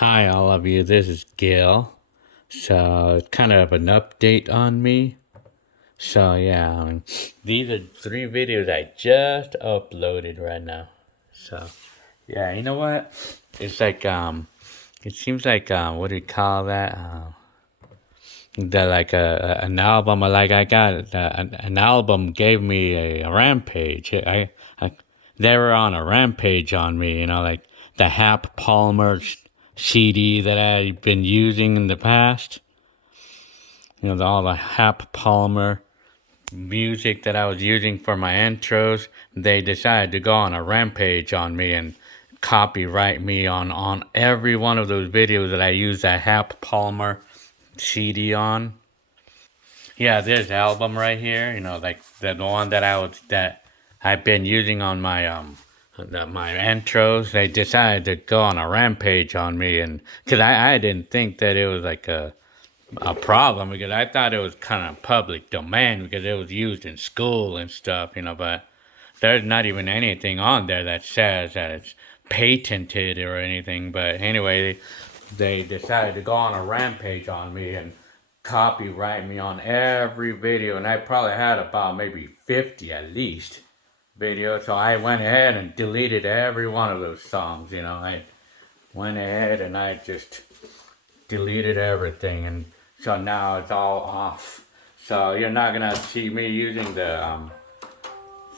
Hi, all of you. This is Gil. So, it's kind of an update on me. So, yeah, these are 3 videos I just uploaded right now. So, yeah, you know what? It's like, it seems like, what do you call that? That like an album, like I got an album gave me a rampage. I they were on a rampage on me, like the Hap Palmer CD that I've been using in the past. All the Hap Palmer music that I was using for my intros. They decided to go on a rampage on me and copyright me on every one of those videos that I used that Hap Palmer CD on. Yeah, this album right here, like the one that I've been using on my intros. They decided to go on a rampage on me, and because I didn't think that it was like a problem, because I thought it was kind of public domain because it was used in school and stuff, but there's not even anything on there that says that it's patented or anything. But anyway, they decided to go on a rampage on me and copyright me on every video, and I probably had about maybe 50 at least videos. So I went ahead and deleted every one of those songs. I went ahead and I just deleted everything, and so now it's all off. So you're not gonna see me using the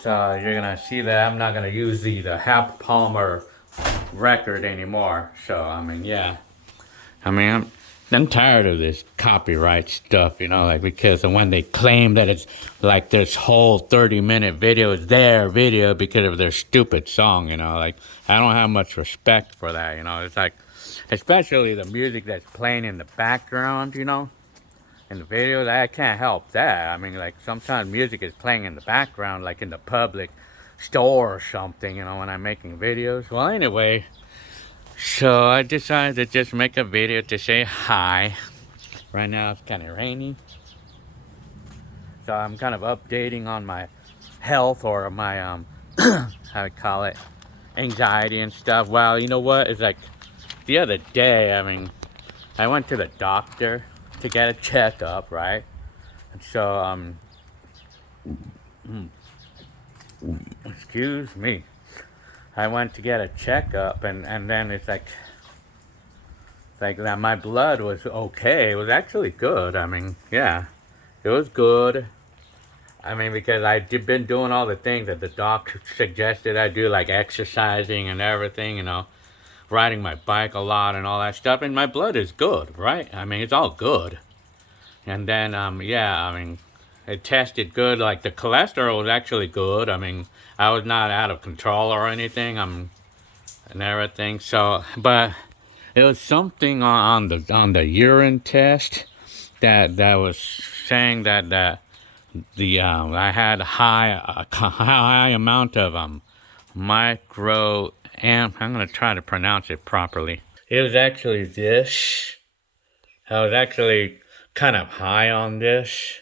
so you're gonna see that I'm not gonna use the Hap Palmer record anymore. So yeah, I'm tired of this copyright stuff, like, because when they claim that it's like this whole 30-minute video is their video because of their stupid song, like, I don't have much respect for that, it's like, especially the music that's playing in the background, in the videos. I can't help that. Like, sometimes music is playing in the background, like in the public store or something, when I'm making videos. Well, anyway, so I decided to just make a video to say hi. Right now it's kind of rainy, so I'm kind of updating on my health, or my how to call it, anxiety and stuff. Well, you know what? It's like the other day. I went to the doctor to get a checkup, right? And so excuse me. I went to get a checkup, and then it's like that. My blood was okay. It was actually good. Yeah, it was good. Because I've been doing all the things that the doc suggested I do, like exercising and everything, riding my bike a lot and all that stuff, and my blood is good, right? It's all good. And then, yeah, it tested good. Like, the cholesterol was actually good. I was not out of control or anything, and everything. So, but it was something on the urine test that was saying that I had a high amount of micro am. I'm gonna try to pronounce it properly. It was actually this. I was actually kind of high on this,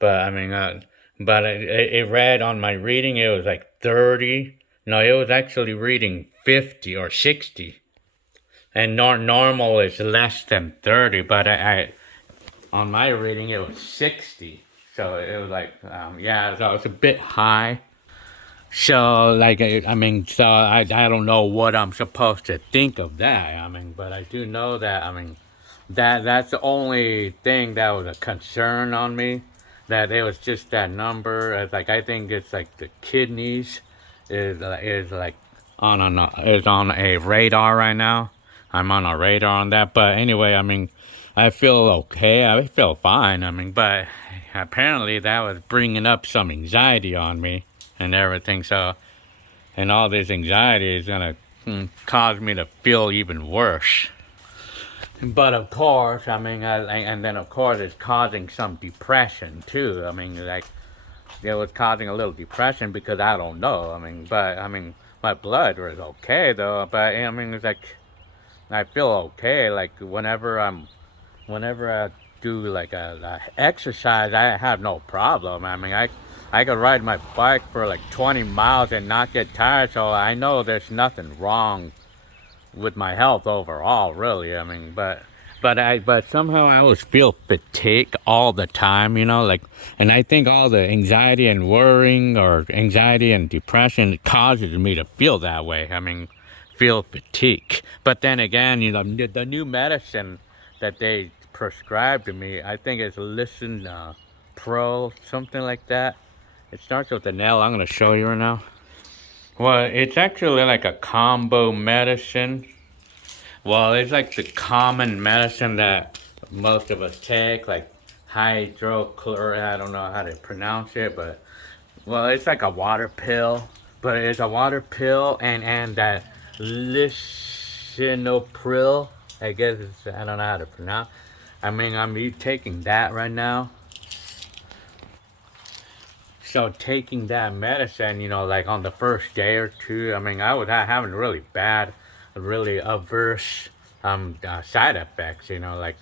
but but it read on my reading. It was like 30. No, it was actually reading 50 or 60, and normal is less than 30. But I on my reading it was 60. So it was like, yeah, so it's a bit high. So, like, so I don't know what I'm supposed to think of that. But I do know that, that's the only thing that was a concern on me. That it was just that number. It's like, I think it's like the kidneys is like is on a radar right now. I'm on a radar on that. But anyway, I feel okay. I feel fine. But apparently that was bringing up some anxiety on me and everything. So, and all this anxiety is gonna cause me to feel even worse. But of course, and then of course it's causing some depression too. Like, it was causing a little depression because I don't know. But my blood was okay though. But it's like, I feel okay. Like, whenever I do like a exercise, I have no problem. I could ride my bike for like 20 miles and not get tired. So I know there's nothing wrong with my health overall, really. I mean, but somehow I always feel fatigue all the time, you know, like, and I think all the anxiety and worrying or anxiety and depression causes me to feel that way. I mean, feel fatigue. But then again, you know, the new medicine that they prescribed to me, I think it's lisinopril, something like that. It starts with an L. I'm gonna show you right now. Well, it's actually like a combo medicine. Well, it's like the common medicine that most of us take, like hydrochloride. I don't know how to pronounce it, but well, it's like a water pill. But it's a water pill, and that lisinopril. I guess I don't know how to pronounce. I mean, I'm taking that right now. So taking that medicine, you know, like on the first day or two, I mean, I was having really bad, really adverse side effects, you know, like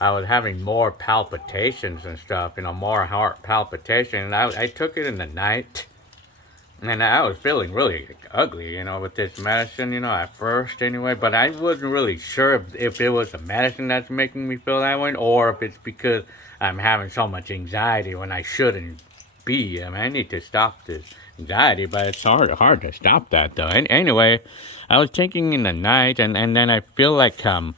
I was having more palpitations and stuff, you know, more heart palpitation. And I took it in the night, and I was feeling really ugly, you know, with this medicine, you know, at first anyway. But I wasn't really sure if it was the medicine that's making me feel that way, or if it's because I'm having so much anxiety when I shouldn't be. I mean, I need to stop this anxiety, but it's hard to stop that though. And anyway, I was taking in the night, and then I feel like I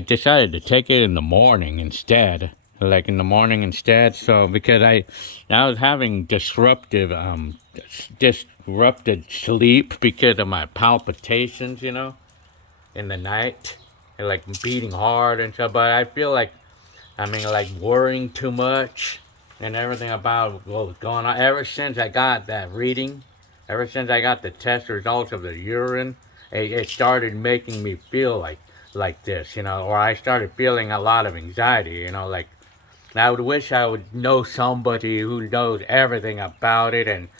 decided to take it in the morning instead. Like in the morning instead. So because I was having disrupted sleep because of my palpitations, you know, in the night, and like beating hard and stuff. But I feel like, I mean, like worrying too much and everything about what was going on. Ever since I got that reading, ever since I got the test results of the urine, it started making me feel like this, you know, or I started feeling a lot of anxiety, you know, like I would wish I would know somebody who knows everything about it and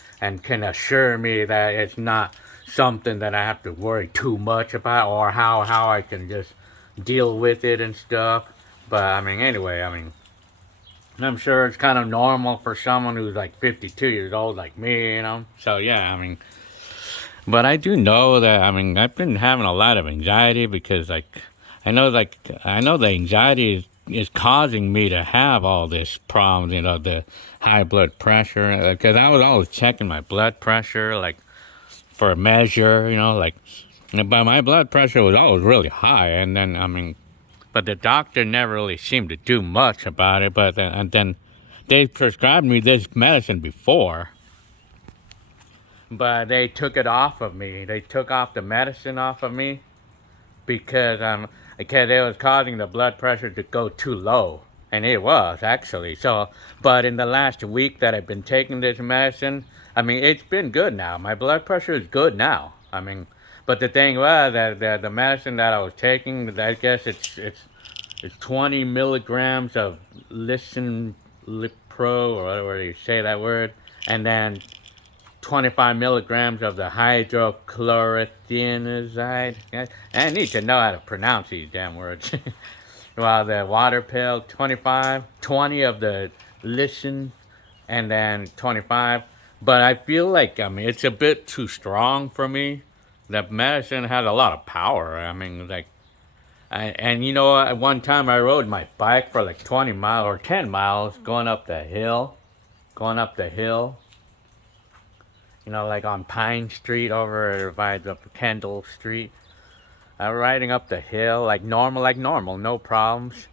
can assure me that it's not something that I have to worry too much about, or how I can just deal with it and stuff. But I mean, anyway, I mean, I'm sure it's kind of normal for someone who's like 52 years old like me, you know? So yeah, I mean, but I do know that, I mean, I've been having a lot of anxiety because I know the anxiety is causing me to have all this problems, you know, the high blood pressure, because I was always checking my blood pressure, like for a measure, you know, like, but my blood pressure was always really high. And then, I mean, but the doctor never really seemed to do much about it. But and then they prescribed me this medicine before, but they took it off of me. They took off the medicine off of me because it was causing the blood pressure to go too low, and it was actually. So, but in the last week that I've been taking this medicine, I mean, it's been good now. My blood pressure is good now. I mean, but the thing was that the medicine that I was taking, I guess it's 20 milligrams of lisinopril, or whatever you say that word, and then 25 milligrams of the hydrochlorothiazide. I need to know how to pronounce these damn words. While the water pill, 25, 20 of the listen, and then 25. But I feel like, I mean, it's a bit too strong for me. The medicine has a lot of power. I mean, like, and you know, at one time I rode my bike for like 20 miles or 10 miles going up the hill, going up the hill, you know, like on Pine Street over by the Kendall Street. I'm riding up the hill like normal, no problems.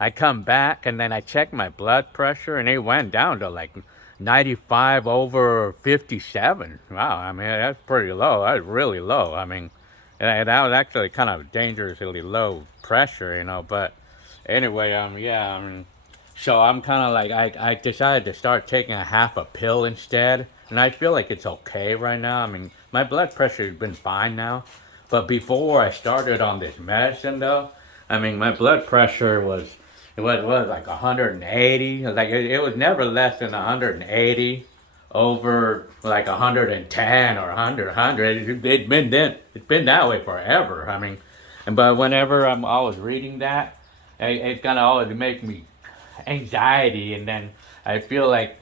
I come back and then I check my blood pressure and it went down to like 95 over 57. Wow, I mean, that's pretty low. That's really low. I mean, that was actually kind of dangerously low pressure, you know. But anyway, yeah, I mean, so I'm kind of like, I decided to start taking a half a pill instead. And I feel like it's okay right now. I mean, my blood pressure has been fine now. But before I started on this medicine, though, I mean, my blood pressure was like 180. Like it was never less than 180 over like 110 or 100. It's been that way forever. I mean, but whenever I'm always reading that, it's gonna always make me anxiety, and then I feel like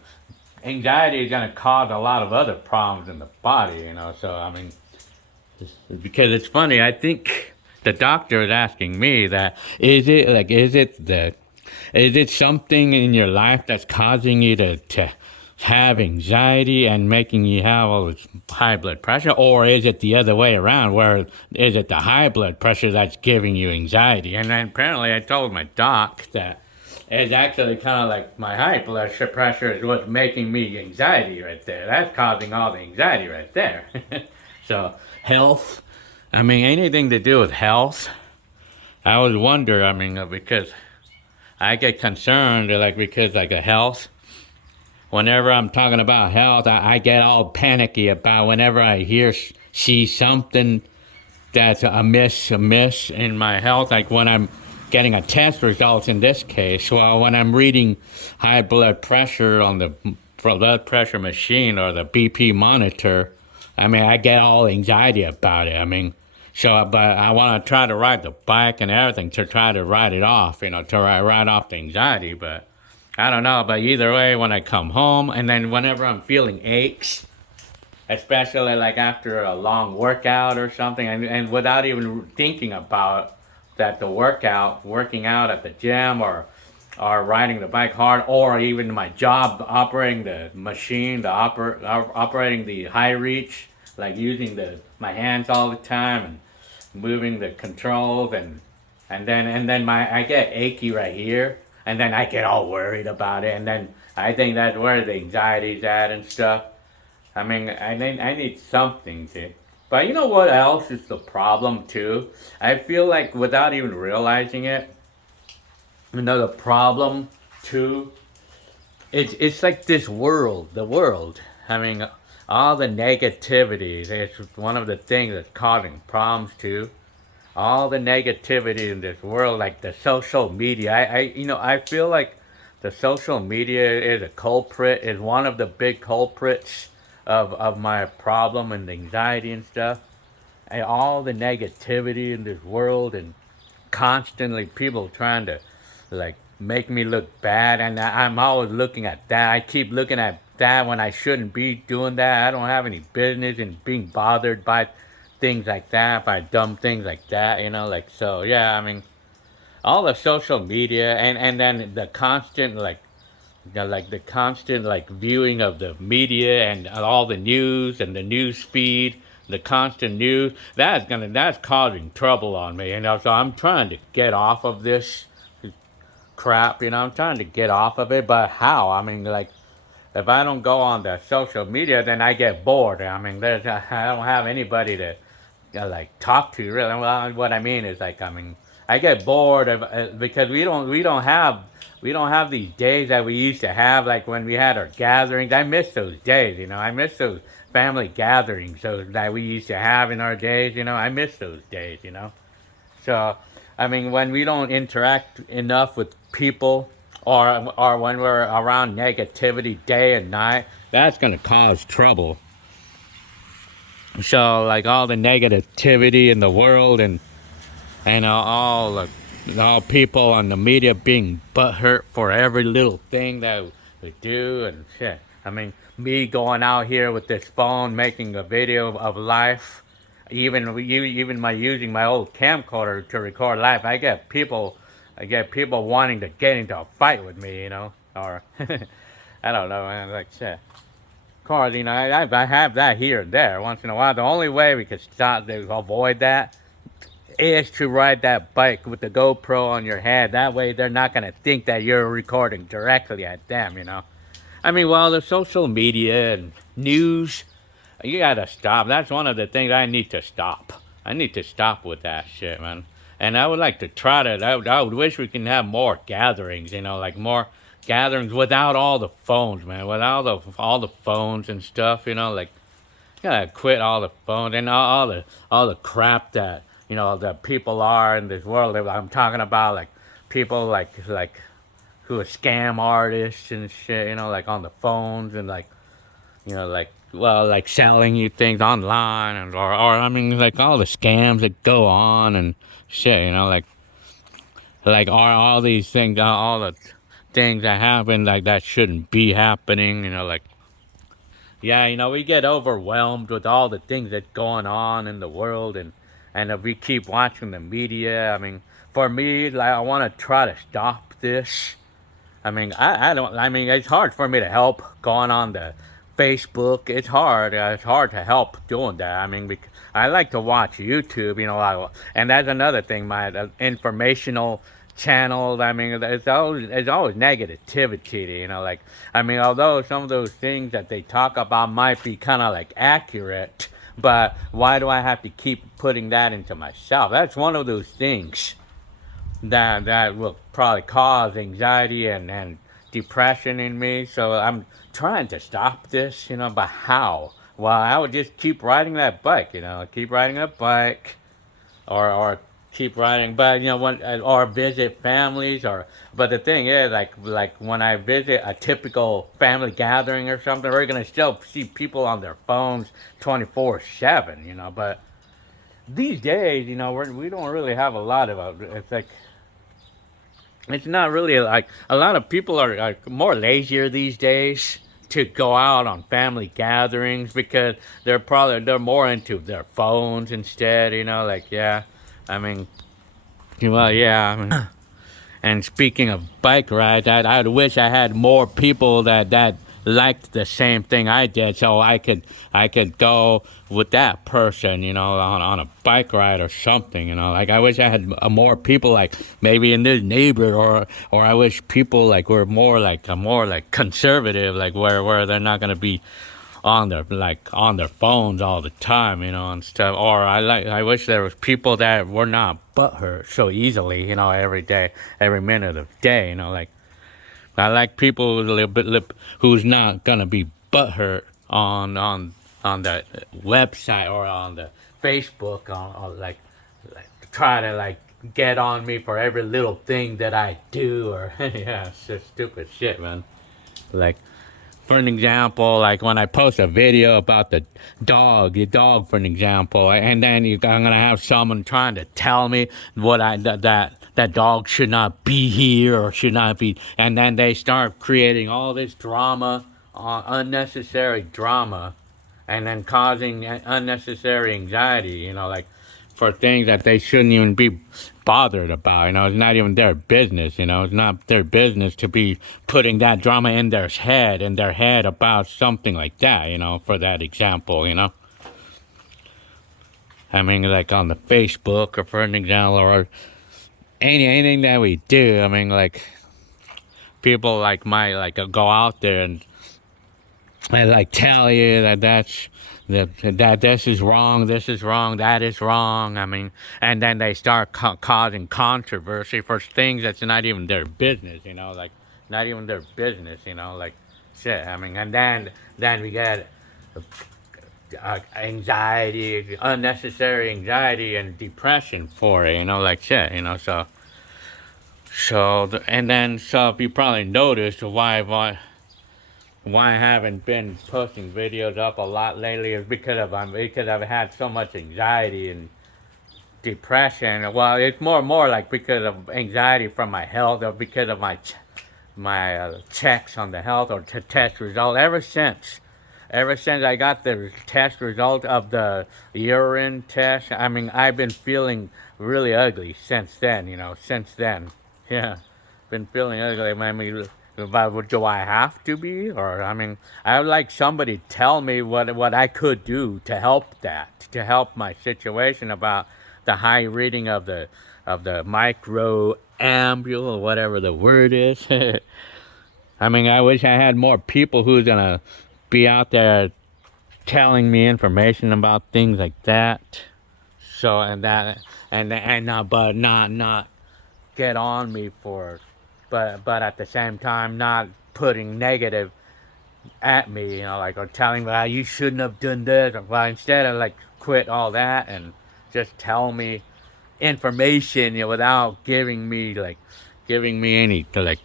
anxiety is gonna cause a lot of other problems in the body. You know, so I mean, Because it's funny, I think the doctor is asking me that, is it something in your life that's causing you to have anxiety and making you have all this high blood pressure? Or is it the other way around, where is it the high blood pressure that's giving you anxiety? And then apparently I told my doc that it's actually kind of like my high blood pressure is what's making me anxiety right there. That's causing all the anxiety right there. So health, I mean, anything to do with health, I always wonder, I mean, because I get concerned, like, because, like, a health, whenever I'm talking about health, I get all panicky about whenever I see something that's amiss in my health, like when I'm getting a test results in this case. Well, when I'm reading high blood pressure on the blood pressure machine or the BP monitor, I mean, I get all anxiety about it. I mean, so, but I want to try to ride the bike and everything to try to ride it off, to ride off the anxiety. But I don't know. But either way, when I come home, and then whenever I'm feeling aches, especially like after a long workout or something, and without even thinking about that, working out at the gym, or riding the bike hard, or even my job operating the machine, operating the high reach, like using my hands all the time and moving the controls, and then I get achy right here, and then I get all worried about it, and then I think that's where the anxiety's at and stuff. I mean, I need something to. But you know what else is the problem too? I feel like without even realizing it, the problem too. It's like this world, the world. I mean, all the negativity. It's one of the things that's causing problems too. All the negativity in this world, like the social media. I feel like the social media is a culprit. Is one of the big culprits of my problem and anxiety and stuff. And all the negativity in this world, and constantly people trying to, like, make me look bad, and I'm always looking at that. I keep looking at that when I shouldn't be doing that. I don't have any business in being bothered by things like that, by dumb things like that, like, so yeah, I mean, all the social media, and then the constant, like the constant, like, viewing of the media and all the news and the news feed, the constant news, that's causing trouble on me. So I'm trying to get off of this crap. I'm trying to get off of it, but how? I mean, like, if I don't go on the social media, then I get bored. I mean, I don't have anybody to, like, talk to, really. Well, what I mean is, like, I mean, I get bored because we don't have these days that we used to have, like when we had our gatherings. I miss those days. I miss those family gatherings that we used to have in our days. I miss those days. So, I mean, when we don't interact enough with people, or when we're around negativity day and night, that's gonna cause trouble. So, like, all the negativity in the world, and all people on the media being butthurt for every little thing that we do and shit. I mean, me going out here with this phone making a video of life, even my using my old camcorder to record life. I get people wanting to get into a fight with me, or I don't know, man. Like, shit. Of course, I have that here and there once in a while. The only way we could stop to avoid that is to ride that bike with the GoPro on your head. That way they're not going to think that you're recording directly at them. I mean, well, the social media and news, you got to stop. That's one of the things I need to stop. I need to stop with that shit, man. And I would like to try to, I would wish we can have more gatherings, like more gatherings without all the phones, man. Without all the phones and stuff, like, gotta quit all the phones and all the crap that that people are in this world. I'm talking about, like, people like who are scam artists and shit. Like, on the phones, and like, like, well, like, selling you things online, or I mean, like, all the scams that go on and shit. Like all these things, all the things that happen, like, that shouldn't be happening. Like, Yeah, we get overwhelmed with all the things that's going on in the world, and if we keep watching the media, I mean, for me, like, I want to try to stop this. I mean, I don't. I mean, it's hard for me to help going on the Facebook. It's hard. It's hard to help doing that. I mean, I like to watch YouTube. And that's another thing. My informational channel. I mean, it's always negativity. Like, I mean, although some of those things that they talk about might be kind of like accurate, but why do I have to keep putting that into myself? That's one of those things that will probably cause anxiety and depression in me. So I'm trying to stop this, but how? Well, I would just keep riding that bike, keep riding that bike, or keep riding, but or visit families, or. But the thing is, like when I visit a typical family gathering or something, we're gonna still see people on their phones 24/7, But these days, we don't really have a lot of it. It's like it's not really like a lot of people are more lazier these days to go out on family gatherings because they're more into their phones instead. Like, yeah, I mean, well, yeah. I mean, and speaking of bike rides, I wish I had more people that liked the same thing I did, so I could go with that person, on a bike ride or something, Like, I wish I had more people, like maybe in this neighbor, or I wish people like were more like conservative, like where they're not gonna be on their phones all the time, and stuff. Or I wish there was people that were not butthurt so easily, every day, every minute of the day, Like, I like people who's a little bit who's not gonna be butthurt on the website or on the Facebook, on like try to like get on me for every little thing that I do, or yeah, it's just stupid shit, man. Like, for an example, like when I post a video about the dog, for an example, and then I'm gonna have someone trying to tell me that dog should not be here or should not be, and then they start creating all this drama, unnecessary drama, and then causing unnecessary anxiety, like for things that they shouldn't even be bothered about. It's not even their business. It's not their business to be putting that drama in their head about something like that. For that example. I mean, like on the Facebook, or for an example, or anything that we do. I mean, like people like might like go out there and like tell you that this is wrong, that is wrong. I mean, and then they start causing controversy for things that's not even their business. Like not even their business. Like shit. I mean, and then we get anxiety, unnecessary anxiety and depression for it. Like shit. So you probably noticed why I haven't been posting videos up a lot lately is because I've had so much anxiety and depression. Well, it's more like because of anxiety from my health, or because of my checks on the health or test result. Ever since I got the test result of the urine test, I mean, I've been feeling really ugly since then. Since then, yeah, been feeling ugly. I mean, but do I have to be? Or I mean, I would like somebody to tell me what I could do to help to help my situation about the high reading of the microalbumin, or whatever the word is. I mean, I wish I had more people who's gonna be out there telling me information about things like that. So but not get on me for, but at the same time not putting negative at me, like, or telling me, you shouldn't have done this. Well, instead of like quit all that and just tell me information, without giving me any like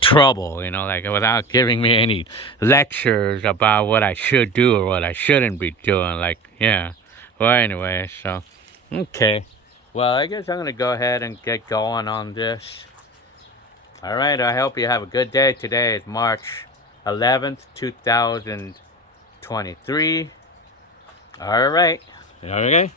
trouble, like without giving me any lectures about what I should do or what I shouldn't be doing. Like, yeah. Well, anyway, so okay. Well, I guess I'm gonna go ahead and get going on this. All right. I hope you have a good day. Today is March 11th, 2000. 23. All right. Okay.